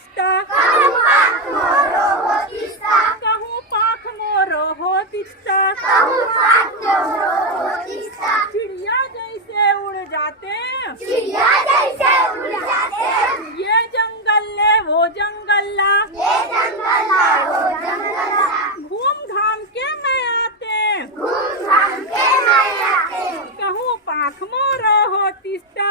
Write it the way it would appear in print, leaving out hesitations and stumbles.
होतिस्ता, कहूँ पाख मोरो होतिस्ता। चिड़िया जैसे उड़ जाते, ये जंगल ले वो जंगल्ला, घूम घाम के मैं आते, कहूँ पाख मोरो होतिस्ता।